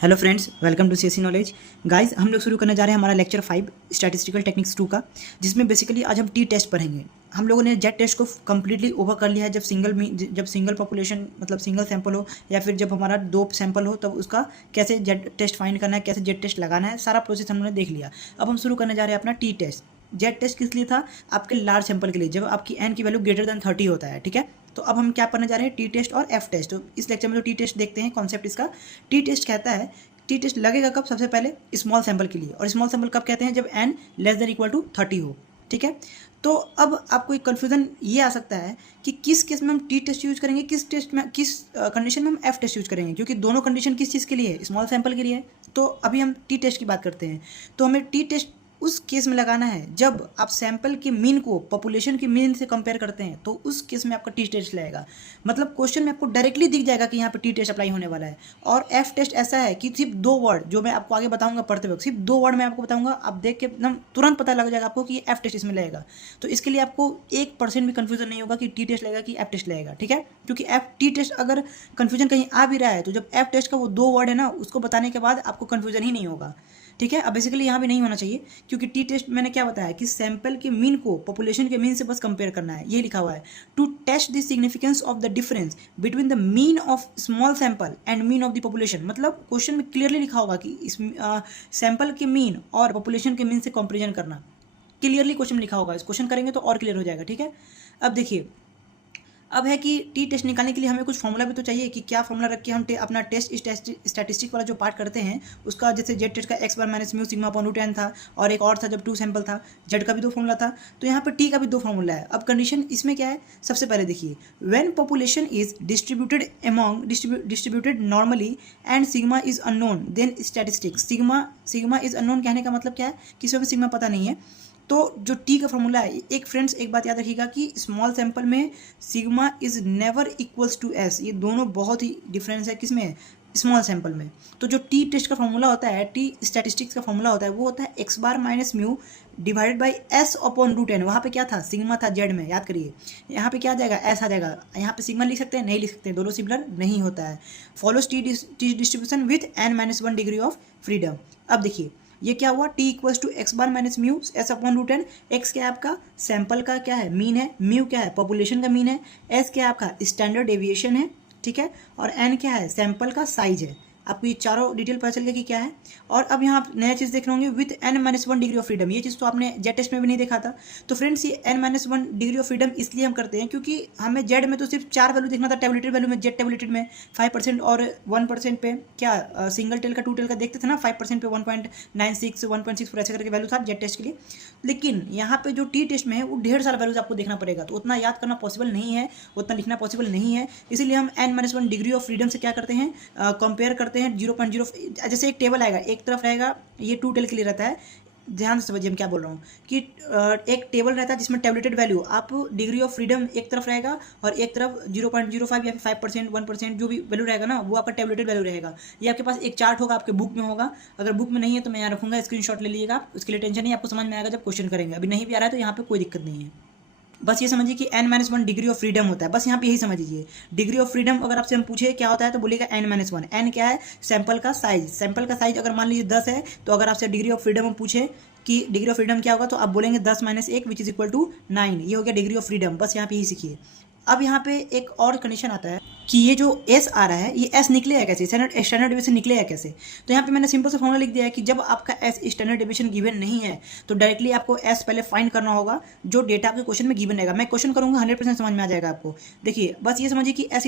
Hello friends, welcome to CSC knowledge. Guys, हम लोग शुरू करने जा रहे हैं हमारा लेक्चर 5 स्टैटिस्टिकल टेक्निक्स 2 का, जिसमें बेसिकली आज हम टी टेस्ट पढ़ेंगे। हम लोगों ने जेड टेस्ट को कम्प्लीटली ओवर कर लिया है। जब सिंगल पॉपुलेशन मतलब सिंगल सैंपल हो या फिर जब हमारा 2 सैंपल हो तब उसका कैसे जेड टेस्ट फाइंड करना है, कैसे जेड टेस्ट लगाना है, सारा प्रोसेस हमने देख लिया। अब हम शुरू करने जा रहे हैं अपना टी टेस्ट। जेड टेस्ट किस लिए था? आपके लार्ज सैंपल के लिए, जब आपकी एन की वैल्यू ग्रेटर देन 30 होता है। ठीक है, तो अब हम क्या करने जा रहे हैं? टी टेस्ट और एफ टेस्ट। तो इस लेक्चर में जो टी टेस्ट देखते हैं कॉन्सेप्ट इसका, टी टेस्ट कहता है टी टेस्ट लगेगा कब? सबसे पहले स्मॉल सैंपल के लिए। और स्मॉल सैंपल कब कहते हैं? जब n less than equal to 30 हो। ठीक है, तो अब आपको एक कन्फ्यूजन ये आ सकता है कि किस केस में हम टी टेस्ट यूज करेंगे, किस टेस्ट में, किस कंडीशन में हम एफ टेस्ट यूज करेंगे, क्योंकि दोनों कंडीशन किस चीज़ के लिए है? स्मॉल सैंपल के लिए है। तो अभी हम टी टेस्ट की बात करते हैं। तो हमें टी टेस्ट उस केस में लगाना है जब आप सैंपल के मीन को पॉपुलेशन के मीन से कंपेयर करते हैं, तो उस केस में आपका टी टेस्ट लगेगा। मतलब क्वेश्चन में आपको डायरेक्टली दिख जाएगा कि यहाँ पे टी टेस्ट अप्लाई होने वाला है। और एफ टेस्ट ऐसा है कि सिर्फ 2 वर्ड, जो मैं आपको आगे बताऊंगा पढ़ते वक्त, सिर्फ 2 वर्ड मैं आपको बताऊंगा, आप देख के एकदम तुरंत पता लग जाएगा आपको कि एफ टेस्ट इसमें लगेगा। तो इसके लिए आपको 1% भी कन्फ्यूजन नहीं होगा कि टी टेस्ट लगेगा कि एफ टेस्ट लगेगा। ठीक है, क्योंकि एफ टी टेस्ट अगर कन्फ्यूजन कहीं आ भी रहा है तो जब एफ टेस्ट का वो 2 वर्ड है ना, उसको बताने के बाद आपको कन्फ्यूजन ही नहीं होगा। ठीक है, अब बेसिकली यहाँ भी नहीं होना चाहिए, क्योंकि टी टेस्ट मैंने क्या बताया कि सैंपल के मीन को पॉपुलेशन के मीन से बस कंपेयर करना है। ये लिखा हुआ है, to test the significance of the difference between the mean of small sample and mean of the population. मतलब क्वेश्चन में क्लियरली लिखा होगा कि इस सैंपल के मीन और पॉपुलेशन के मीन से कंपेरिजन करना, क्लियरली क्वेश्चन लिखा होगा। इस क्वेश्चन करेंगे तो और क्लियर हो जाएगा। ठीक है, अब देखिए, अब है कि टी टेस्ट निकालने के लिए हमें कुछ फॉर्मूला भी तो चाहिए कि क्या फॉर्मूला रख के हम अपना टेस्ट स्टैटिस्टिक वाला जो पार्ट करते हैं उसका, जैसे जेड टेस्ट का X bar minus mu sigma upon root N था, और एक और था जब 2 सैंपल था, जेड का भी 2 फॉर्मूला था, तो यहाँ पर टी का भी 2 फॉर्मूला है। अब कंडीशन इसमें क्या है? सबसे पहले देखिए, when population is distributed normally and sigma is unknown then statistics. Sigma is unknown कहने का मतलब क्या है? किसी को भी सिग्मा पता नहीं है। तो जो टी का फॉर्मूला है, एक फ्रेंड्स एक बात याद रखिएगा कि स्मॉल सैंपल में sigma is never equals to s. ये दोनों बहुत ही डिफरेंस है किसमें? स्मॉल सैंपल में। तो जो टी टेस्ट का फॉर्मूला होता है, टी स्टैटिस्टिक्स का फॉर्मूला होता है, वो होता है x bar minus mu divided by s upon root n. वहाँ पे क्या था? सिग्मा था जेड में, याद करिए। यहाँ पे क्या आ जाएगा? एस आ जाएगा। यहाँ पे सिग्मा लिख सकते हैं? नहीं लिख सकते, दोनों सिमिलर नहीं होता है। Follows t distribution with n-1 degree of freedom. अब देखिए, ये क्या हुआ? t equals to x bar minus mu s upon root n. X क्या है आपका? सैंपल का क्या है? मीन है। म्यू क्या है? पॉपुलेशन का मीन है। एस क्या है आपका? स्टैंडर्ड डेविएशन है। ठीक है, और एन क्या है? सैंपल का साइज है। आपको ये चारों डिटेल पता चल गया कि क्या है। और अब यहाँ आप नया चीज़ देख रहे होंगे, with n-1 degree of freedom. ये चीज़ तो आपने जेड टेस्ट में भी नहीं देखा था। तो फ्रेंड्स, ये n-1 डिग्री ऑफ फ्रीडम इसलिए हम करते हैं क्योंकि हमें जेड में तो सिर्फ 4 वैल्यू देखना था। टेबलेटेड वैल्यू में, जेड टेबलेटेड में 5% और 1% पे क्या सिंगल टेल का 2 टेल का देखते थे ना, 5% पे 1.96 1.6 ऐसे करके वैल्यू था जेड टेस्ट के लिए। लेकिन यहाँ पे जो टी टेस्ट में है वो ढेर सारा वैल्यूज आपको देखना पड़ेगा, तो उतना याद करना पॉसिबल नहीं है, उतना लिखना पॉसिबल नहीं है। इसीलिए हम n-1 डिग्री ऑफ फ्रीडम से क्या करते हैं? कंपेयर करते हैं 0.0। जैसे एक टेबल आएगा, एक तरफ रहेगा, ये 2 टेल के लिए रहता है। ध्यान से समझिए मैं क्या बोल रहा हूँ कि एक टेबल रहता है जिसमें टेबलेटेड वैल्यू, आप डिग्री ऑफ फ्रीडम एक तरफ रहेगा और एक तरफ 0.05 या फिर 5% 1% जो भी वैल्यू रहेगा ना, वो आपका टेबलेटेड वैल्यू रहेगा। ये आपके पास एक चार्ट होगा, आपके बुक में होगा। अगर बुक में नहीं है तो मैं यहाँ रखूँगा, स्क्रीनशॉट ले लीजिएगा। उसके लिए टेंशन नहीं, आपको समझ में आएगा जब क्वेश्चन करेंगे। अभी नहीं भी आ रहा है तो यहाँ पर कोई दिक्कत नहीं है। बस ये समझिए कि n-1 डिग्री ऑफ फ्रीडम होता है। बस यहाँ पे यही समझ लीजिए, डिग्री ऑफ फ्रीडम अगर आपसे हम पूछे क्या होता है तो बोलिएगा n-1। n क्या है? सैंपल का साइज। सैंपल का साइज अगर मान लीजिए 10 है, तो अगर आपसे डिग्री ऑफ फ्रीडम हम पूछे कि डिग्री ऑफ फ्रीडम क्या होगा, तो आप बोलेंगे 10 - 1 विच इज इक्वल टू 9। ये हो गया डिग्री ऑफ फ्रीडम। बस यहाँ पे ही सीखिए। अब यहाँ पे एक और कंडीशन आता है कि ये जो एस आ रहा है, ये एस निकलेगा कैसे? स्टैंडर्ड डेविएशन निकलेगा कैसे? तो यहाँ पे मैंने सिंपल सा फॉर्मूला लिख दिया है कि जब आपका एस स्टैंडर्ड डेविएशन गिवन नहीं है तो डायरेक्टली आपको एस पहले फाइंड करना होगा जो डेटा आपके क्वेश्चन में गिवन रहेगा। मैं क्वेश्चन करूँगा, 100% समझ में आ जाएगा आपको। देखिए, बस ये समझिए कि एस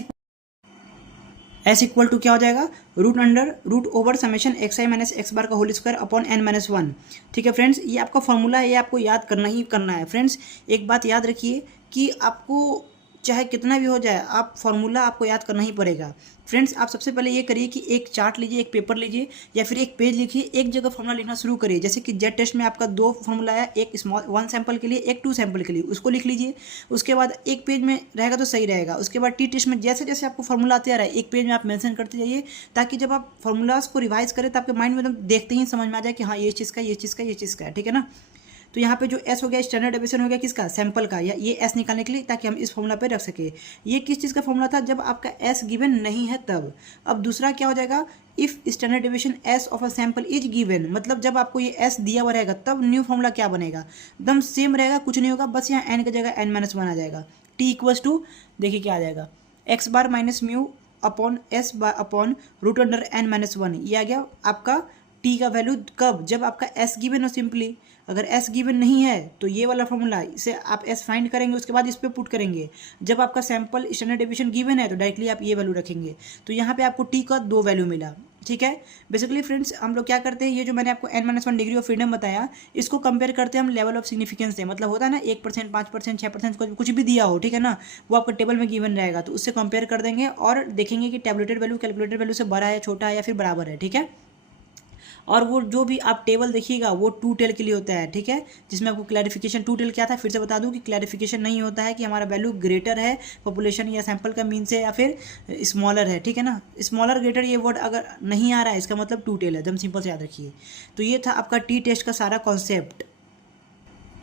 इक्वल टू क्या हो जाएगा? Root over summation x i minus x bar का होल स्क्वायर अपॉन n-1। ठीक है फ्रेंड्स, ये आपका फॉर्मूला है, ये आपको याद करना ही करना है। फ्रेंड्स, एक बात याद रखिए कि आपको चाहे कितना भी हो जाए, आप फॉर्मूला आपको याद करना ही पड़ेगा। फ्रेंड्स, आप सबसे पहले ये करिए कि एक चार्ट लीजिए, एक पेपर लीजिए या फिर एक पेज लिखिए, एक जगह फॉर्मूला लिखना शुरू करिए। जैसे कि जेड टेस्ट में आपका 2 फॉर्मूला है, एक 1 सैंपल के लिए, एक 2 सैंपल के लिए, उसको लिख लीजिए। उसके बाद एक पेज में रहेगा तो सही रहेगा। उसके बाद टी टेस्ट में जैसे जैसे आपको फॉर्मूला आते आ रहा है, एक पेज में आप मेंशन करते जाइए, ताकि जब आप फॉर्मूलाज को रिवाइज करें तो आपके माइंड में एकदम देखते ही समझ में आ जाए कि हाँ, ये चीज़ का, ये चीज़ का, ये चीज़ का है। ठीक है ना? तो यहाँ पे जो एस हो गया स्टैंडर्ड डेविएशन हो गया किसका, सैंपल का, या ये एस निकालने के लिए ताकि हम इस फॉर्मूला पे रख सके। ये किस चीज़ का फॉर्मूला था, जब आपका एस गिवन नहीं है तब। अब दूसरा क्या हो जाएगा, if standard deviation S of a sample is given, मतलब जब आपको ये एस दिया हुआ रहेगा तब न्यू फॉर्मूला क्या बनेगा, एकदम सेम रहेगा, कुछ नहीं होगा, बस यहाँ एन की जगह एन माइनस वन आ जाएगा। टी इक्वल्स टू, देखिए क्या आ जाएगा, X bar minus mu upon S bar upon root under N minus one. ये आ गया आपका टी का वैल्यू कब, जब आपका एस गिवन हो सिंपली। अगर एस गिवन नहीं है तो ये वाला फॉर्मूला, इसे आप एस फाइंड करेंगे, उसके बाद इस पर पुट करेंगे। जब आपका सैंपल स्टैंडर्ड डेविएशन गिवन है तो डायरेक्टली आप ये वैल्यू रखेंगे। तो यहाँ पे आपको टी का 2 वैल्यू मिला, ठीक है। बेसिकली फ्रेंड्स हम लोग क्या करते हैं, ये जो मैंने आपको n-1 डिग्री ऑफ फ्रीडम बताया, इसको कंपेयर करते हैं हम लेवल ऑफ सिग्निफिकेंस से। मतलब होता है ना 1%, 5%, 6%, कुछ भी दिया हो, ठीक है ना, वो आपको टेबल में गिवन रहेगा, तो उससे कंपेयर कर देंगे और देखेंगे कि टैबुलेटेड वैल्यू कैलकुलेटेड वैल्यू से बड़ा है, छोटा है या फिर बराबर है, ठीक है। और वो जो भी आप टेबल देखिएगा वो टू टेल के लिए होता है, ठीक है, जिसमें आपको क्लैरिफिकेशन, टू टेल क्या था फिर से बता दूं कि क्लैरिफिकेशन नहीं होता है कि हमारा वैल्यू ग्रेटर है पॉपुलेशन या सैंपल का मीन से या फिर स्मॉलर है, ठीक है ना। स्मॉलर ग्रेटर ये वर्ड अगर नहीं आ रहा है इसका मतलब टू टेल है, एकदम सिंपल से याद रखिए। तो ये था आपका टी टेस्ट का सारा कॉन्सेप्ट।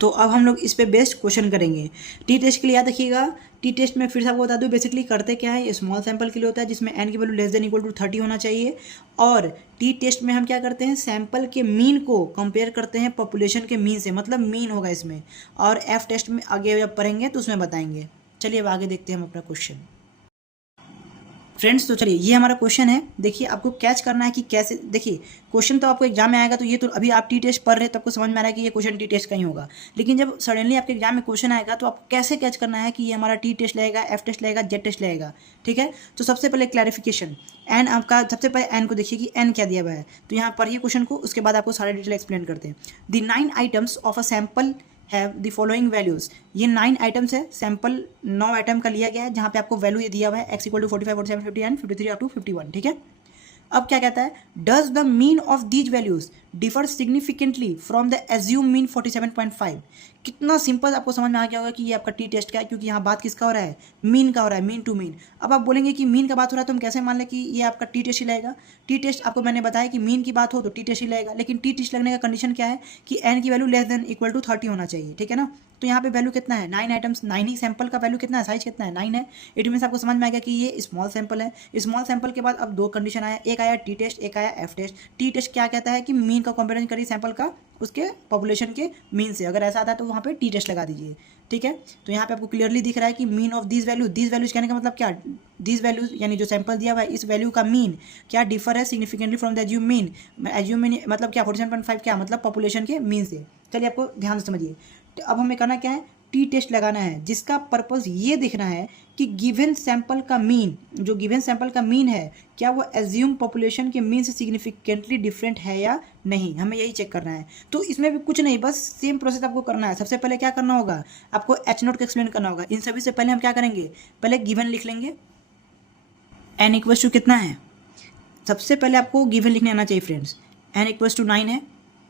तो अब हम लोग इस पे बेस्ड क्वेश्चन करेंगे। टी टेस्ट के लिए याद रखिएगा, टी टेस्ट में फिर से आपको बता दूं बेसिकली करते क्या है, ये स्मॉल सैंपल के लिए होता है जिसमें एन की वैल्यू लेस देन इक्वल टू 30 होना चाहिए। और टी टेस्ट में हम क्या करते हैं, सैंपल के मीन को कंपेयर करते हैं पॉपुलेशन के मीन से, मतलब मीन होगा इसमें। और एफ टेस्ट में आगे जब पढ़ेंगे तो उसमें बताएंगे। चलिए अब आगे देखते हैं हम अपना क्वेश्चन फ्रेंड्स। तो चलिए ये हमारा क्वेश्चन है, देखिए आपको कैच करना है कि कैसे। देखिए क्वेश्चन तो आपको एग्जाम में आएगा, तो ये तो अभी आप टी टेस्ट पढ़ रहे हैं तो आपको समझ में आ रहा है कि ये क्वेश्चन टी टेस्ट का ही होगा, लेकिन जब सडनली आपके एग्जाम में क्वेश्चन आएगा तो आपको कैसे कैच करना है कि ये हमारा टी टेस्ट लगेगा, एफ टेस्ट लगेगा, जेड टेस्ट लगेगा, ठीक है। तो सबसे पहले क्लैरिफिकेशन, एन आपका सबसे पहले एन को देखिए कि एन क्या दिया हुआ है, तो यहाँ पढ़िए क्वेश्चन को, उसके बाद आपको सारे डिटेल एक्सप्लेन करते हैं। The 9 items of a sample have the following values. ये 9 आइटम्स है, सैंपल 9 आइटम का लिया गया है, जहाँ पे आपको वैल्यू ये दिया हुआ है x equal to 45, 47, 50 and 53 up to 51, ठीक है। अब क्या कहता है, does the mean of these values differ significantly from the assume mean 47.5। कितना सिंपल आपको समझ में आ गया होगा कि ये आपका टी टेस्ट का है, क्योंकि यहाँ बात किसका हो रहा है, मीन का हो रहा है, मीन टू मीन। अब आप बोलेंगे कि मीन का बात हो रहा है तो हम कैसे मान लें कि ये आपका टी टेस्ट ही लगेगा। टी टेस्ट आपको मैंने बताया कि मीन की बात हो तो टी टेस्ट ही लगेगा, लेकिन टी टेस्ट लगने का कंडीशन क्या है कि एन की वैल्यू लेस देन इक्वल टू 30 होना चाहिए, ठीक है ना। तो यहाँ पे वैल्यू कितना है, 9 आइटम्स, 9 ही सैंपल का वैल्यू कितना है, साइज कितना है, 9 है। इट मीन्स आपको समझ में आ गया कि ये स्मॉल सैंपल है। स्मॉल सैंपल के बाद अब 2 कंडीशन आया, एक आया टी टेस्ट, एक आया एफ टेस्ट। टी टेस्ट क्या कहता है कि मीन का कंपेरिजन करिए सैंपल का उसके पॉपुलेशन के मीन से, अगर ऐसा आता है तो वहाँ पे टी टेस्ट लगा दीजिए, ठीक है। तो यहाँ पे आपको क्लियरली दिख रहा है कि मीन ऑफ दीज वैल्यूज कहने का मतलब क्या, दीज वैल्यूज यानी जो सैंपल दिया हुआ है इस वैल्यू का मीन क्या डिफर है significantly from the assume mean. Assume mean मतलब क्या, 47.5 क्या मतलब पॉपुलेशन के मीन से। चलिए आपको ध्यान से समझिए। तो अब हमें करना क्या है, टी टेस्ट लगाना है, जिसका पर्पस ये देखना है कि गिवन सैंपल का मीन, जो गिवन सैंपल का मीन है क्या वो एज्यूम पॉपुलेशन के मीन से सिग्निफिकेंटली डिफरेंट है या नहीं, हमें यही चेक करना है। तो इसमें भी कुछ नहीं, बस सेम प्रोसेस आपको करना है। सबसे पहले क्या करना होगा, आपको एच नोट को एक्सप्लेन करना होगा। इन सभी से पहले हम क्या करेंगे, पहले गिवन लिख लेंगे, एन इक्वल्स टू कितना है, सबसे पहले आपको गिवन लिखने आना चाहिए फ्रेंड्स, एन इक्वल्स टू 9 है,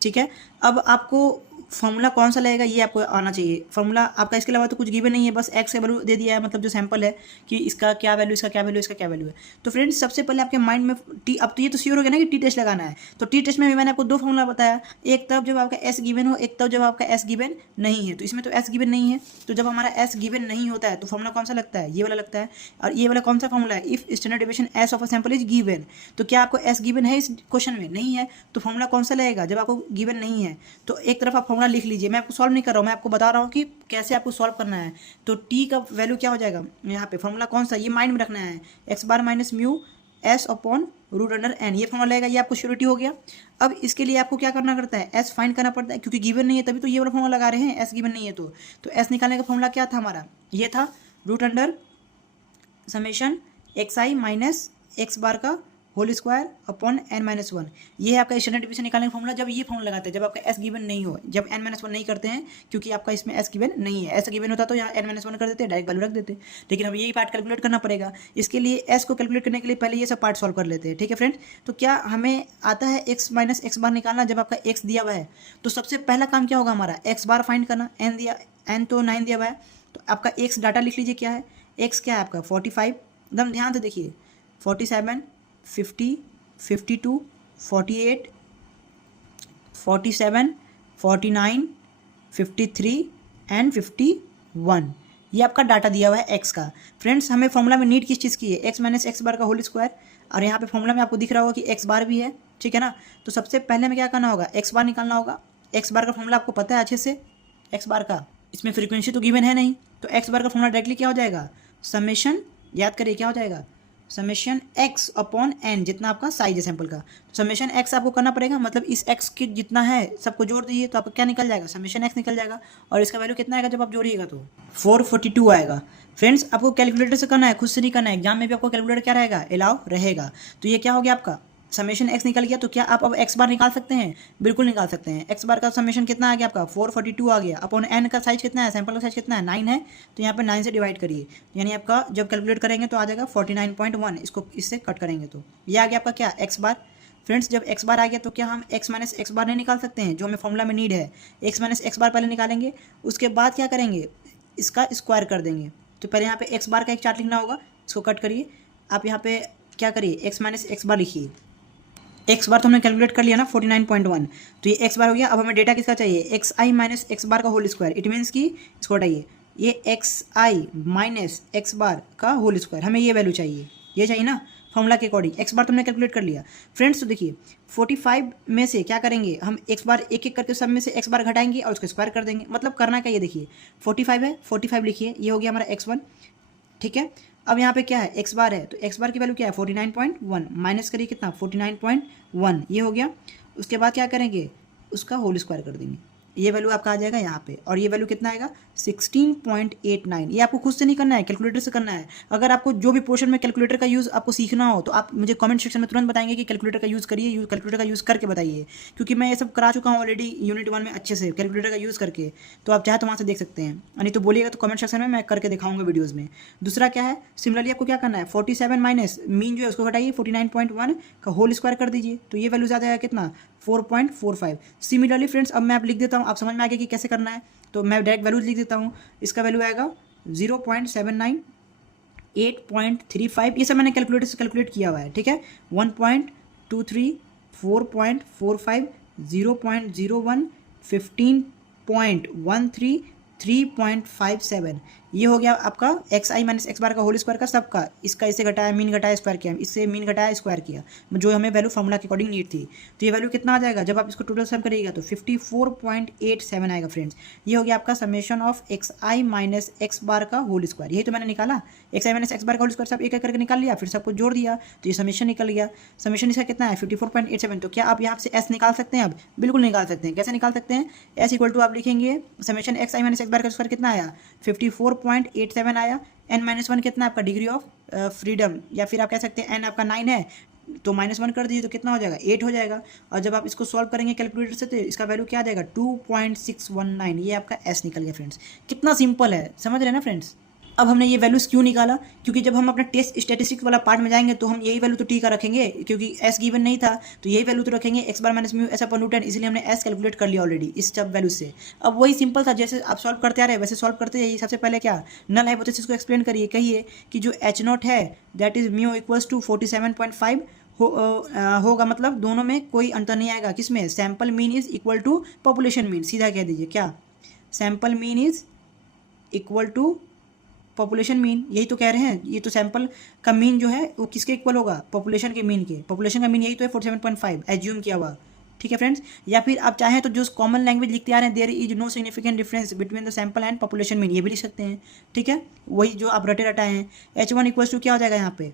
ठीक है। अब आपको फॉर्मूला कौन सा लगेगा ये आपको आना चाहिए। फॉर्मूला आपका इसके अलावा तो कुछ गिवन नहीं है, बस एक्स का वैल्यू दे दिया है, मतलब जो सैंपल है कि इसका क्या वैल्यू, इसका क्या वैल्यू, इसका क्या वैल्यू है। तो फ्रेंड्स सबसे पहले आपके माइंड में टी, अब तो ये तो श्योर हो गया ना कि टी टेस्ट लगाना है। तो टी टेस्ट में भी मैंने आपको 2 फॉर्मूला बताया, एक तब जब आपका एस गिवन हो, एक तब जब आपका एस गिवन नहीं है। तो इसमें तो एस गिवन नहीं है, तो जब हमारा एस गिवन नहीं होता है तो फॉर्मूला कौन सा लगता है, ये वाला लगता है। और ये वाला कौन सा फॉर्मूला है, if standard deviation S of a sample is given. तो क्या आपको एस गिवन है इस क्वेश्चन में, नहीं है, तो फॉर्मूला कौन सा लगेगा जब आपको गिवन नहीं है। तो एक तरफ आप फॉर्मूला लिख लीजिए, मैं आपको सॉल्व नहीं कर रहा हूँ, मैं आपको बता रहा हूँ कि कैसे आपको सॉल्व करना है। तो टी का वैल्यू क्या हो जाएगा, यहाँ पे फॉर्मूला कौन सा, ये माइंड में रखना है, x bar minus mu s upon root under n, ये फॉर्मूला लगेगा, ये आपको श्योरिटी हो गया। अब इसके लिए आपको क्या करना करता है, एस फाइंड करना पड़ता है, क्योंकि गिवन नहीं है तभी तो ये वाला फॉर्मूला लगा रहे हैं, एस गिवन नहीं है तो एस निकालने का फॉर्मूला क्या था हमारा, ये था root under summation x i minus x bar का whole square upon n minus one. ये है आपका स्टैंडर्ड डेविएशन निकालने का फॉर्मूला, जब ये फॉर्मूला लगाते हैं जब आपका एस गिवन नहीं हो, जब एन माइनस वन नहीं करते हैं, क्योंकि आपका इसमें एस गिवन नहीं है। एस गिवन होता तो यहाँ एन माइनस वन कर देते, डायरेक्ट वैल्यू रख देते, लेकिन हमें यही पार्ट कैलकुलेट करना पड़ेगा। इसके लिए एस को कैलकुलेट करने के लिए पहले ये सब पार्ट सॉल्व कर लेते हैं, ठीक है फ्रेंड्स। तो क्या हमें आता है एक्स माइनस एक्स बार निकालना, जब आपका एक्स दिया हुआ है तो सबसे पहला काम क्या होगा हमारा, एक्स बार फाइंड करना। एन दिया, एन तो 9 दिया हुआ है, तो आपका एक्स डाटा लिख लीजिए, क्या है एक्स, क्या है आपका 45, एकदम ध्यान से देखिए, 47, 50, 52, 48, 47, 49, 53 एंड 51। ये आपका डाटा दिया हुआ है एक्स का। फ्रेंड्स हमें फॉर्मूला में नीड किस चीज़ की है, एक्स माइनस एक्स बार का होल स्क्वायर, और यहाँ पे फॉर्मूला में आपको दिख रहा होगा कि एक्स बार भी है, ठीक है ना। तो सबसे पहले हमें क्या करना होगा, एक्स बार निकालना होगा। एक्स बार का फॉर्मूला आपको पता है अच्छे से, एक्स बार का, इसमें फ्रीक्वेंसी तो गिवन है नहीं, तो एक्स बार का फॉर्मूला डायरेक्टली क्या हो जाएगा, समेशन, याद करिए क्या हो जाएगा, समेशन एक्स अपॉन एन, जितना आपका साइज है सैंपल का। तो समेशन एक्स आपको करना पड़ेगा, मतलब इस एक्स की जितना है सबको जोड़ दीजिए तो आपका क्या निकल जाएगा, समेशन एक्स निकल जाएगा। और इसका वैल्यू कितना आएगा जब आप जोड़िएगा तो 442 आएगा। फ्रेंड्स आपको कैलकुलेटर से करना है, खुद से नहीं करना है, एग्जाम में भी आपको कैलकुलेटर क्या रहेगा, अलाउ रहेगा। तो ये क्या हो गया आपका, समेशन एक्स निकल गया। तो क्या आप अब एक्स बार निकाल सकते हैं, बिल्कुल निकाल सकते हैं। एक्स बार का समेशन कितना आ गया आपका 442 आ गया, अपॉन एन का साइज कितना है, सैंपल का साइज कितना है 9 है, तो यहाँ पे 9 से डिवाइड करिए, यानी आपका जब कैलकुलेट करेंगे तो आ जाएगा 49.1, इसको इससे कट करेंगे तो ये आ गया आपका क्या, एक्स बार। फ्रेंड्स जब एक्स बार आ गया तो क्या हम एक्स माइनस एक्स बार नहीं निकाल सकते हैं, जो हमें फॉर्मूला में नीड है, एक्स माइनस एक्स बार पहले निकालेंगे, उसके बाद क्या करेंगे, इसका स्क्वायर कर देंगे। तो पहले यहाँ पे एक्स बार का एक चार्ट लिखना होगा, इसको कट करिए, आप यहाँ पे क्या करिए, एक्स माइनस एक्स बार लिखिए। एक्स बार तो हमने कैलकुलेट कर लिया ना 49.1, तो ये एक्स बार हो गया। अब हमें डेटा किसका चाहिए, x i minus x bar का होल स्क्वायर, इट मीन्स कि इसको हटाइए, ये x i minus x bar का होल स्क्वायर, हमें ये वैल्यू चाहिए, ये चाहिए ना फॉर्मूला के अकॉर्डिंग। एक्स बार तो हमने कैलकुलेट कर लिया। फ्रेंड्स तो देखिए 45 में से क्या करेंगे हम, एक्स बार एक एक करके सब में से एक्स बार घटाएंगे और उसको स्क्वायर कर देंगे। मतलब करना क्या, ये देखिए 45 है, 45 लिखिए, ये हो गया हमारा x1, ठीक है। अब यहाँ पे क्या है, एक्स बार है, तो एक्स बार की वैल्यू क्या है 49.1, माइनस करिए कितना 49.1, ये हो गया। उसके बाद क्या करेंगे, उसका होल स्क्वायर कर देंगे, ये वैल्यू आपका आ जाएगा यहाँ पे, और ये वैल्यू कितना आएगा 16.89। ये आपको खुद से नहीं करना है, कैलकुलेटर से करना है। अगर आपको जो भी पोर्शन में कैलकुलेटर का यूज़ आपको सीखना हो तो आप मुझे कमेंट सेक्शन में तुरंत बताएंगे कि कैलकुलेटर का यूज़ करिए, कैलकुलेटर का यूज़ करके बताइए, क्योंकि मैं ये सब करा चुका हूँ ऑलरेडी यूनिट 1 में अच्छे से कैलकुलेटर का यूज़ करके। तो आप चाहे तो वहाँ से देख सकते हैं, नहीं तो बोलिएगा तो कमेंट सेक्शन में मैं करके दिखाऊंगा वीडियोज़ में। दूसरा क्या है, सिमिलरली आपको क्या करना है, 47 माइनस मीन जो है उसको घटाइए, 49.1 का होल स्क्वायर कर दीजिए, तो ये वैल्यू आ जाएगा कितना 4.45। सिमिलरली फ्रेंड्स अब मैं आप लिख देता हूँ, आप समझ में आ गया कि कैसे करना है, तो मैं डायरेक्ट वैल्यूज लिख देता हूँ। इसका वैल्यू आएगा 0.79, 8.35, ये सब मैंने कैलकुलेटर से कैलकुलेट किया हुआ है, ठीक है। 1.23, 4.45, 0.01, 15.13, 3.57, ये हो गया आपका x i minus x bar का होल स्क्वायर का सबका, इसका इससे घटाया, मीन घटाया स्क्वायर किया, इससे मीन घटाया स्क्वायर किया, जो हमें वैल्यू फार्मूला के अकॉर्डिंग नीड थी। तो ये वैल्यू कितना आ जाएगा जब आप इसको टोटल सम करिएगा तो 54.87 आएगा। फ्रेंड्स ये हो गया आपका summation of x i minus x bar का होल स्क्वायर, यही तो मैंने निकाला, x i minus x bar का होल स्क्वायर सब एक एक करके निकाल लिया, फिर सबको जोड़ दिया तो ये समेशन निकल गया। समेशन इसका कितना है 54.87। तो क्या आप यहाँ से एस निकाल सकते हैं, अब बिल्कुल निकाल सकते हैं। कैसे निकाल सकते हैं, एस इक्वल टू आप लिखेंगे summation x i minus x bar का स्क्वायर कितना आया 54.87 आया, n-1 कितना आपका डिग्री ऑफ फ्रीडम, या फिर आप कह सकते हैं n आपका 9 है तो -1 कर दीजिए तो कितना हो जाएगा 8 हो जाएगा। और जब आप इसको सॉल्व करेंगे कैलकुलेटर से तो इसका वैल्यू क्या आ जाएगा 2.619, ये आपका s निकल गया। फ्रेंड्स कितना सिंपल है, समझ रहे हैं ना फ्रेंड्स। अब हमने ये वैल्यूज़ क्यों निकाला, क्योंकि जब हम अपना टेस्ट स्टैटिस्टिक्स वाला पार्ट में जाएंगे तो हम यही वैल्यू तो टी का रखेंगे, क्योंकि एस गिवन नहीं था तो यही वैल्यू तो रखेंगे, x bar minus mu s upon root n, इसलिए हमने एस कैलकुलेट कर लिया ऑलरेडी इस सब वैल्यू से। अब वही सिंपल था, जैसे आप सॉल्व करते आ रहे हैं वैसे सॉल्व करते जाइए। सबसे पहले क्या नल हाइपोथेसिस को एक्सप्लेन करिए, कहिए कि जो एच नॉट है that is mu equals to 47.5 होगा, मतलब दोनों में कोई अंतर नहीं आएगा। किसमें, sample mean is equal to population mean, सीधा कह दीजिए क्या sample mean is equal to population mean, यही तो कह रहे हैं। ये तो सैंपल का मीन जो है वो किसके इक्वल होगा, पॉपुलेशन के मीन के। पॉपुलेशन का मीन यही तो है 47.5 एज्यूम किया हुआ, ठीक है फ्रेंड्स। या फिर आप चाहें तो जो कॉमन लैंग्वेज लिखते आ रहे हैं there is no significant difference between the sample and population mean, ये भी लिख सकते हैं, ठीक है। वही जो आप रटे रटाए हैं। H1 इक्वल्स टू क्या हो जाएगा यहाँ पे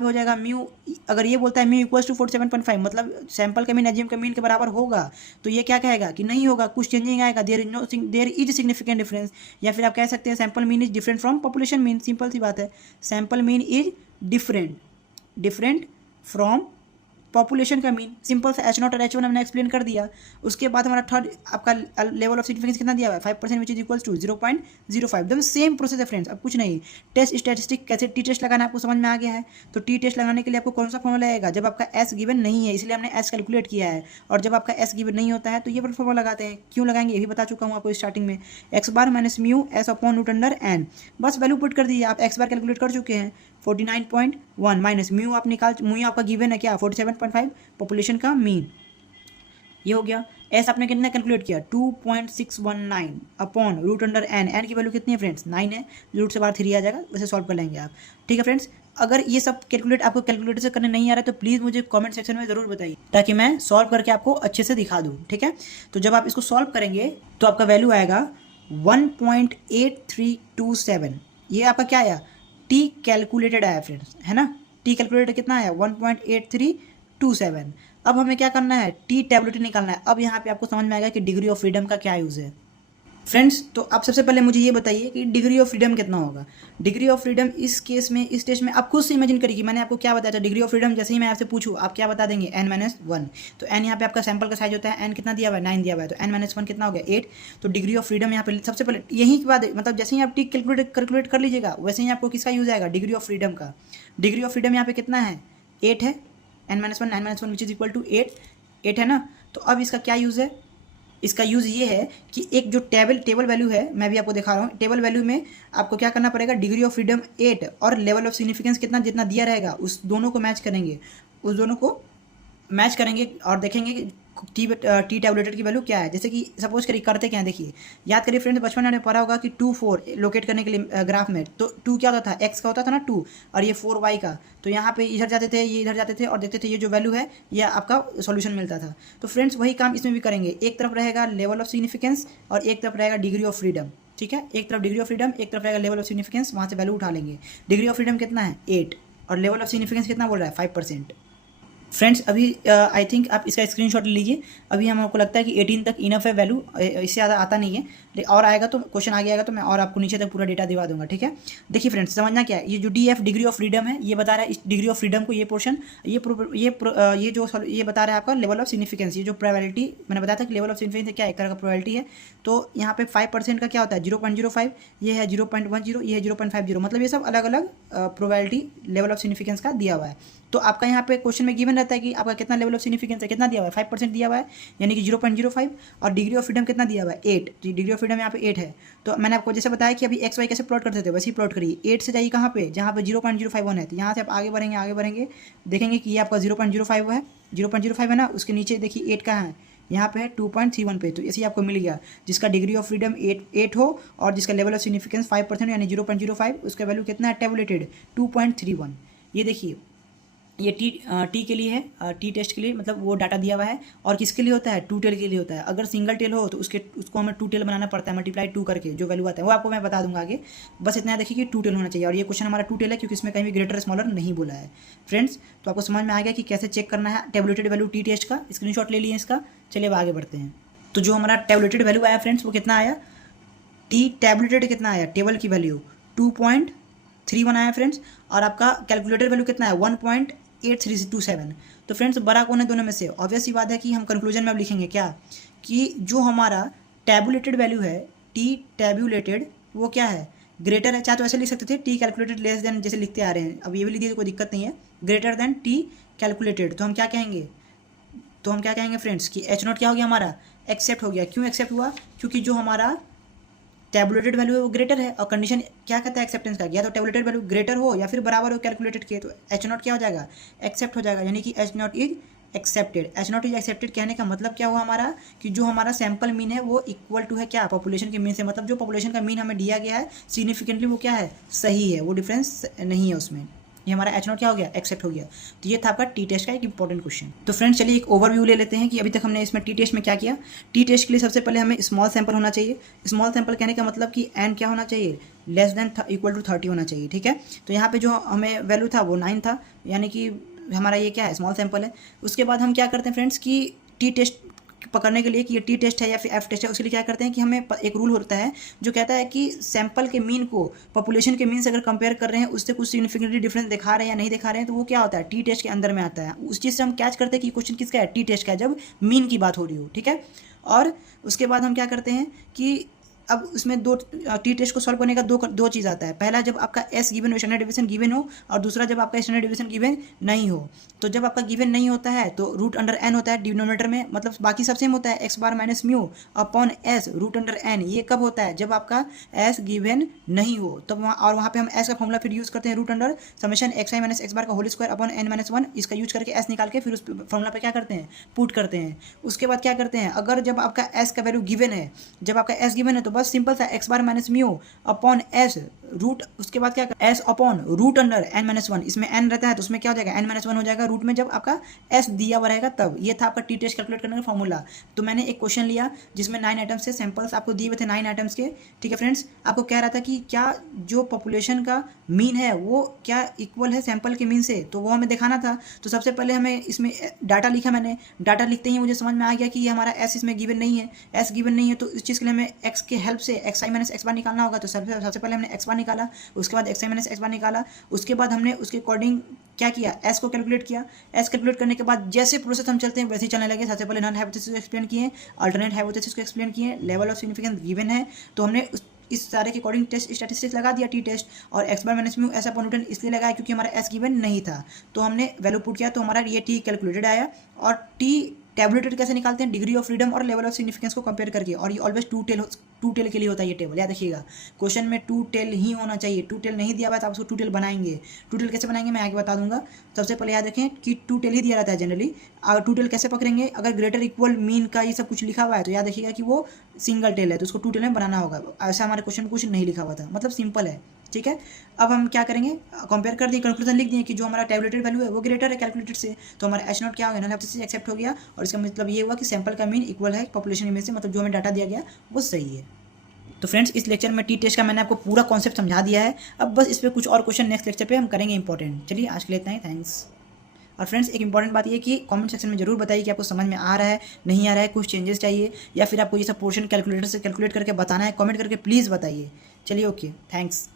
हो जाएगा म्यू, अगर ये बोलता है म्यू इक्वल्स टू 47.5 मतलब सैंपल का मीन एज्यूम का मीन के बराबर होगा, तो ये क्या कहेगा कि नहीं होगा, कुछ चेंजिंग आएगा, देयर इज सिग्निफिकेंट डिफरेंस। या फिर आप कह सकते हैं sample mean is different from population mean, simple सी बात है, sample mean is different from population का मीन, सिंपल सा H0 और H1 हमने एक्सप्लेन कर दिया। उसके बाद हमारा थर्ड आपका लेवल ऑफ सिग्निफिकेंस कितना दिया हुआ है 5% विच इज इक्वल्स टू 0.05, एकदम सेम प्रोसेस है फ्रेंड्स। अब कुछ नहीं, टेस्ट स्टैटिस्टिक कैसे टी टेस्ट लगाना आपको समझ में आ गया है। तो टी टेस्ट लगाने के लिए आपको कौन सा फॉर्मूला आएगा, जब आपका एस गिवन नहीं है इसलिए हमने एस कैलकुलेट किया है, और जब आपका एस गिवन नहीं होता है तो ये फॉर्मूला लगाते हैं। क्यों लगाएंगे ये भी बता चुका हूँ आपको स्टार्टिंग में, x bar minus mu s upon root under n, बस वैल्यू पुट कर दीजिए। आप एक्स बार कैलकुलेट कर चुके हैं 49.1 माइनस म्यू आप निकाल, म्यू आपका गिवन है क्या 47.5 पॉपुलेशन का मीन, ये हो गया। एस आपने कितना कैलकुलेट किया 2.619 upon root under n, n की वैल्यू कितनी है फ्रेंड्स 9 है, रूट से बाहर 3 आ जाएगा, वैसे सॉल्व कर लेंगे आप। ठीक है फ्रेंड्स, अगर ये सब कैलकुलेट आपको कैलकुलेटर से करने नहीं आ रहा है तो प्लीज़ मुझे कमेंट सेक्शन में ज़रूर बताइए ताकि मैं सॉल्व करके आपको अच्छे से दिखा दूँ। ठीक है, तो जब आप इसको सॉल्व करेंगे तो आपका वैल्यू आएगा 1.8327। ये आपका क्या आया टी कैलकुलेटेड आया फ्रेंड्स, है ना। टी कैलकुलेटेड कितना आया 1.8327। अब हमें क्या करना है टी टैबलेट निकालना है। अब यहाँ पे आपको समझ में आएगा कि डिग्री ऑफ फ्रीडम का क्या यूज़ है फ्रेंड्स। तो आप सबसे पहले मुझे ये बताइए कि डिग्री ऑफ फ्रीडम कितना होगा। डिग्री ऑफ फ्रीडम इस केस में, इस टेस्ट में आप खुद से इमेजिन करिए कि मैंने आपको क्या बताया था। डिग्री ऑफ फ्रीडम जैसे ही मैं आपसे पूछूँ आप क्या बता देंगे n-1। तो n यहाँ पे आपका सैंपल का साइज होता है, n कितना दिया हुआ है 9 दिया हुआ है, तो n-1 कितना हो गया 8। तो डिग्री ऑफ फ्रीडम यहाँ पे सबसे पहले यही की बात है, मतलब जैसे ही आप टी कैलकुलेट कर लीजिएगा वैसे ही आपको किसका यूज़ आएगा डिग्री ऑफ फ्रीडम का। डिग्री ऑफ फ्रीडम यहाँ पे कितना है 8 है, n-1 which is equal to 8 है ना। तो अब इसका क्या यूज़ है, इसका यूज़ ये है कि एक जो टेबल वैल्यू है, मैं भी आपको दिखा रहा हूँ, टेबल वैल्यू में आपको क्या करना पड़ेगा डिग्री ऑफ फ्रीडम 8 और लेवल ऑफ सिग्निफिकेंस कितना जितना दिया रहेगा उस दोनों को मैच करेंगे, उस दोनों को मैच करेंगे और देखेंगे कि टी टैबलेटेड की वैल्यू क्या है। जैसे कि सपोज करिए करते क्या है, देखिए याद करिए फ्रेंड्स, बचपन में पढ़ा होगा कि 2 4 लोकेट करने के लिए ग्राफ में, तो 2 क्या होता था एक्स का होता था ना 2, और ये 4 वाई का। तो यहाँ पे इधर जाते थे, ये इधर जाते थे और देखते थे ये जो वैल्यू है ये आपका सॉल्यूशन मिलता था। तो फ्रेंड्स वही काम इसमें भी करेंगे, एक तरफ रहेगा लेवल ऑफ सिग्निफिकेंस और एक तरफ रहेगा डिग्री ऑफ फ्रीडम। ठीक है, एक तरफ डिग्री ऑफ फ्रीडम, एक तरफ रहेगा लेवल ऑफ सिग्निफिकेंस, वहाँ से वैल्यू उठा लेंगे। डिग्री ऑफ फ्रीडम कितना है 8 और लेवल ऑफ सिग्निफिकेंस कितना बोल रहा है 5%। फ्रेंड्स अभी आई थिंक आप इसका स्क्रीनशॉट ले लीजिए। अभी हमको लगता है कि 18 तक इनफ है वैल्यू, इससे ज़्यादा आता नहीं है, और आएगा तो क्वेश्चन आगे आएगा तो मैं और आपको नीचे तक पूरा डेटा दिवा दूंगा। ठीक है, देखिए फ्रेंड्स समझना क्या है, ये जो D F degree of freedom है ये बता रहा है इस डिग्री ऑफ फ्रीडम को, ये पोर्शन ये जो ये बता रहा है आपका लेवल ऑफ सिग्निफिकेंस। ये जो प्रोबेबिलिटी मैंने बताया था कि लेवल ऑफ सिग्निफिकेंस क्या एक तरह का प्रोबेबिलिटी है। तो यहाँ पे 5% का क्या होता है 0.05, ये है 0.10, ये है 0.50, मतलब ये सब अलग अलग प्रोबेबिलिटी लेवल ऑफ सिग्निफिकेंस का दिया हुआ है। तो आपका यहाँ पे क्वेश्चन में गिवन रहता है कि आपका कितना लेवल ऑफ सिग्निफिकेंस है, कितना दिया हुआ है 5% दिया हुआ है, यानी कि 0.05, और डिग्री ऑफ फ्रीडम कितना दिया हुआ है 8। डिग्री ऑफ फ्रीडम यहाँ पे 8 है। तो मैंने आपको जैसे बताया कि अभी एक्स वाई कैसे प्लॉट करते थे वैसे ही प्लॉट करिए। 8 से जाइए कहाँ पे, जहाँ पे 0.051 है, तो यहाँ से आप आगे बढ़ेंगे देखेंगे कि ये आपका 0.05 है, 0.05 है ना, उसके नीचे देखिए 8 कहाँ है, यहाँ पे है 2.31 पे। तो ऐसे ही आपको मिल गया जिसका डिग्री ऑफ फ्रीडम 8 हो और जिसका लेवल ऑफ सिग्निफिकेंस 5% यानी 0.05, उसका वैल्यू कितना है टैबुलेटेड 2.31। ये देखिए ये टी के लिए है, टी टेस्ट के लिए, मतलब वो डाटा दिया हुआ है। और किसके लिए होता है 2 टेल के लिए होता है। अगर सिंगल टेल हो तो उसको हमें 2 टेल बनाना पड़ता है, मल्टीप्लाई 2 करके जो वैल्यू आता है वो आपको मैं बता दूंगा आगे। बस इतना देखिए कि 2 टेल होना चाहिए, और ये क्वेश्चन हमारा 2 टेल है क्योंकि इसमें कहीं भी ग्रेटर स्मॉलर नहीं बोला है फ्रेंड्स। तो आपको समझ में आ गया कि कैसे चेक करना है टैबुलेटेड वैल्यू टी टेस्ट का। स्क्रीनशॉट ले लिए इसका, चलिए अब आगे बढ़ते हैं। तो जो हमारा टैबुलेटेड वैल्यू आया फ्रेंड्स वो कितना आया, टी टैबुलेटेड कितना आया, टेबल की वैल्यू 2.31 आया फ्रेंड्स, और आपका कैलकुलेटेड वैल्यू कितना है 1.8327। तो फ्रेंड्स बड़ा कौन है दोनों में से, ऑब्वियस सी बात है कि हम कंक्लूजन में अब लिखेंगे क्या कि जो हमारा टैबुलेटेड वैल्यू है टी टैबुलेटेड वो क्या है ग्रेटर है। चाहे तो ऐसे लिख सकते थे टी कैलकुलेटेड लेस देन, जैसे लिखते आ रहे हैं, अब ये भी लिख दीजिए कोई दिक्कत नहीं है, ग्रेटर देन टी कैलकुलेटेड। तो हम क्या कहेंगे फ्रेंड्स कि एच नॉट क्या हो गया हमारा एक्सेप्ट हो गया। क्यों एक्सेप्ट हुआ, क्योंकि जो हमारा टैबुलेटेड वैल्यू है वो ग्रेटर है, और कंडीशन क्या कहता है एक्सेप्टेंस का, या तो टैबुलेटेड वैल्यू ग्रेटर हो या फिर बराबर हो कैलकुलेटेड के, तो एच नॉट क्या हो जाएगा एक्सेप्ट हो जाएगा, यानी कि H not is accepted. H not is accepted कहने का मतलब क्या हुआ हमारा कि जो हमारा सैंपल मीन है वो इक्वल टू है क्या पॉपुलेशन के मीन से, मतलब जो पॉपुलेशन का मीन हमें दिया गया है सिग्निफिकेंटली वो क्या है सही है, वो डिफरेंस नहीं है उसमें। ये हमारा एच नॉट क्या हो गया एक्सेप्ट हो गया। तो ये था आपका टी टेस्ट का एक इंपॉर्टेंट क्वेश्चन। तो फ्रेंड्स चलिए एक ओवरव्यू ले लेते हैं कि अभी तक हमने इसमें टी टेस्ट में क्या किया। टी टेस्ट के लिए सबसे पहले हमें स्मॉल सैंपल होना चाहिए। स्मॉल सैंपल कहने का मतलब कि एन क्या होना चाहिए लेस देन इक्वल टू 30 होना चाहिए। ठीक है, तो यहाँ पे जो हमें वैल्यू था वो 9 था, यानी कि हमारा ये क्या है स्मॉल सैंपल है। उसके बाद हम क्या करते हैं फ्रेंड्स कि टी टेस्ट पकड़ने के लिए कि ये टी टेस्ट है या फिर एफ टेस्ट है, उसके लिए क्या करते हैं कि हमें एक रूल होता है जो कहता है कि सैंपल के मीन को पॉपुलेशन के मीन से अगर कंपेयर कर रहे हैं उससे कुछ सिग्निफिकेंटली डिफरेंस दिखा रहे हैं या नहीं दिखा रहे हैं, तो वो क्या होता है टी टेस्ट के अंदर में आता है। उस चीज़ से हम कैच करते हैं कि क्वेश्चन किसका है टी टेस्ट का है, जब मीन की बात हो रही हो। ठीक है, और उसके बाद हम क्या करते हैं कि अब उसमें दो टी टेस्ट को सॉल्व करने का दो चीज़ आता है। पहला जब आपका एस गिवन हो, स्टैंडर्ड डिवीजन गिवन हो, और दूसरा जब आपका स्टैंडर्ड डिवीजन गिवन नहीं हो। तो जब आपका गिवन नहीं होता है तो रूट अंडर एन होता है डिनोमिनेटर में, मतलब बाकी सब सेम होता है, x bar minus mu upon s root under n. ये कब होता है? जब आपका एस गिवन नहीं हो तब वहाँ पे हम एस का फॉर्मूला फिर यूज़ करते हैं, root under summation x i minus x bar का whole square upon n minus 1। इसका यूज करके एस निकाल के फिर उस फॉर्मूला पे क्या करते हैं? पुट करते हैं। उसके बाद क्या करते हैं? अगर जब आपका एस का वैल्यू गिवन है, जब आपका एस गिवन है तो बस सिंपल सा x bar minus mu upon s root, उसके बाद क्या s upon root under N minus 1। इसमें एन रहता है तो उसमें क्या हो जाएगा? एन माइनस 1 हो जाएगा रूट में, जब आपका एस दिया हुआ रहेगा तब। ये था आपका टी टेस्ट कैलकुलेट करने का फॉर्मूला। तो मैंने एक क्वेश्चन लिया जिसमें 9 आइटम्स से सैंपल्स आपको दिए हुए थे, 9 आइटम्स के। ठीक है फ्रेंड्स, आपको कह रहा था कि क्या जो पॉपुलेशन का मीन है वो क्या इक्वल है सैंपल के मीन से, तो वो हमें दिखाना था। तो सबसे पहले हमें इसमें डाटा लिखा मैंने। डाटा लिखते ही मुझे समझ में आ गया कि ये हमारा एस इसमें गिवन नहीं है। एस गिवन नहीं है तो इस चीज़ के लिए हमें एक्स के हेल्प से एक्स आई माइनस एक्स बार निकालना होगा। तो सबसे पहले हमने एक्स बार निकाला, उसके बाद एक्स आई माइनस एक्स बार निकाला, उसके बाद हमने उसके अकॉर्डिंग क्या किया? एस को कैलकुलेट किया। एस कैलकुलेट करने के बाद जैसे प्रोसेस हम चलते हैं वैसे ही चलने लगे। सबसे पहले नल हाइपोथेसिस को एक्सप्लेन किए, अल्टरनेट हाइपोथेसिस को एक्सप्लेन किए, लेवल ऑफ सिग्निफिकेंस गिवन है तो हमने इस सारे के अकॉर्डिंग टेस्ट स्टैटिस्टिक्स लगा दिया टी टेस्ट। और एक्स बार माइनस म्यू ऐसा पॉइंट इसलिए लगाया क्योंकि हमारा एस गिवन नहीं था, तो हमने वैल्यू पुट किया तो हमारा ये टी कैलकुलेटेड आया। और टी टैबुलेटेड कैसे निकालते हैं? डिग्री ऑफ फ्रीडम और लेवल ऑफ सिग्निफिकेंस को कंपेयर करके। और ये ऑलवेज टू टेल के लिए होता है ये टेबल, याद रखिएगा। क्वेश्चन में टू टेल ही होना चाहिए। टू टेल नहीं दिया हुआ तो आप उसको टू टेल बनाएंगे। टू टेल कैसे बनाएंगे मैं आगे बता दूंगा। सबसे पहले याद रखें कि टू टेल ही दिया रहता है जनरली। और टू टेल कैसे पकड़ेंगे? अगर ग्रेटर इक्वल मीन का ये सब कुछ लिखा हुआ है तो याद रखिएगा कि वो सिंगल टेल है, तो उसको टू टेल में बनाना होगा। ऐसा हमारे क्वेश्चन में कुछ नहीं लिखा हुआ था, मतलब सिंपल है। ठीक है, अब हम क्या करेंगे? कंपेयर कर दिए, कंक्लूजन लिख दिए कि जो हमारा टैबुलेटेड वैल्यू है वो ग्रेटर है कैलकुलेटेड से, तो हमारा एच नॉट क्या हो गया? नल हाइपोथेसिस एक्सेप्ट हो गया। और इसका मतलब ये हुआ कि सैंपल का मीन इक्वल है पॉपुलेशन मीन से, मतलब जो हमें डाटा दिया गया वो सही है। तो फ्रेंड्स, इस लेक्चर में टी टेस्ट का मैंने आपको पूरा कॉन्सेप्ट समझा दिया है। अब बस इस पर कुछ और क्वेश्चन नेक्स्ट लेक्चर पे हम करेंगे इंपॉर्टेंट। चलिए आज के लिए इतना ही, थैंक्स। और फ्रेंड्स, एक इंपॉर्टेंट बात ये कि कमेंट सेक्शन में जरूर बताइए कि आपको समझ में आ रहा है, नहीं आ रहा है, कुछ चेंजेस चाहिए, या फिर आपको ये सब पोर्शन कैलकुलेटर से कैलकुलेट करके बताना है। कमेंट करके प्लीज़ बताइए। चलिए ओके, थैंक्स।